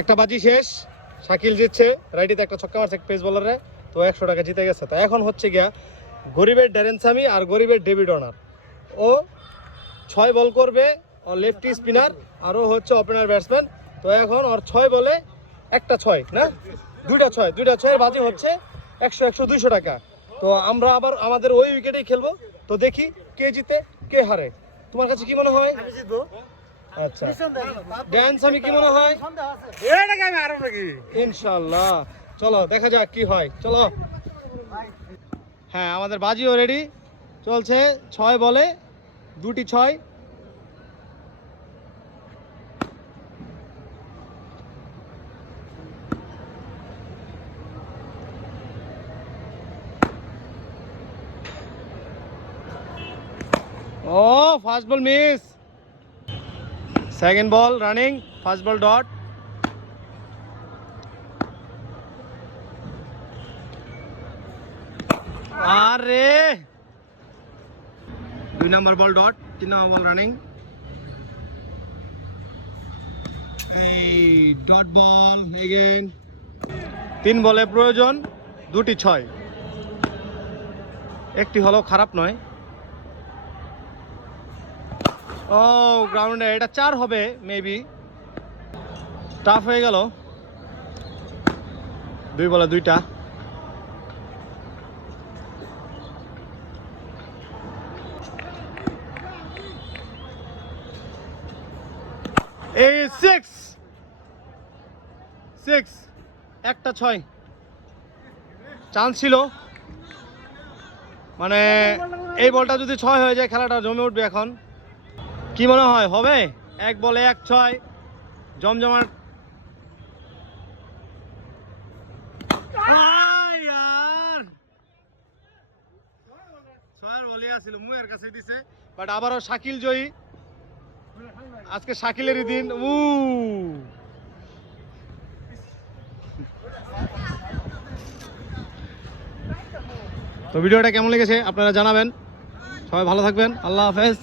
একটা বাজি শেষ। শাকিল জিতছে। রাইটিতে একটা ছক্কা মারছে পেস বলারে তো একশো টাকা জিতে গেছে। তো এখন হচ্ছে গিয়া গরিবের ড্যারেন সামি আর গরিবের ডেভিড অনার ও ছয় বল করবে, ও লেফটি স্পিনার আরও হচ্ছে ওপেনার ব্যাটসম্যান তো এখন ওর ছয় বলে একটা ছয়, না? দুইটা ছয়, দুইটা ছয়ের বাজি হচ্ছে একশো একশো, দুইশো টাকা। তো আমরা আবার আমাদের ওই উইকেটেই খেলব। তো দেখি কে জিতে, কে হারে। তোমার কাছে কি মনে হয়? আচ্ছা। ড্যান্স আমি কি মনে হয়? ইনশাল্লাহ চলো দেখা যাক কি হয়। চলো। হ্যাঁ আমাদের বাজিও রেডি। চলছে ছয় বলে দুটি ছয়। ও first ball miss second ball running first ball dot আরে! দুই নাম্বার বল ডট তিন number ball running dot ball again তিন বলে প্রয়োজন, দুটি ছয়। একটি হলো খারাপ নয়। ও গ্রাউন্ডে এটা চার হবে মেবি টাফ হয়ে গেল। দুই বলে দুইটা। এই সিক্স সিক্স একটা ছয়। চান্স ছিল। মানে এই বলটা যদি ছয় হয়ে যায়, খেলাটা জমে উঠবে এখন। কি মনে হয়, হবে? এক বলে এক ছয় মুয়ের কাছে দিছে বাট আবারও শাকিল জয়ী। আজকে শাকিলেরই দিন, উ। তো ভিডিওটা কেমন লেগেছে আপনারা জানাবেন। সবাই ভালো থাকবেন, আল্লাহ হাফেজ।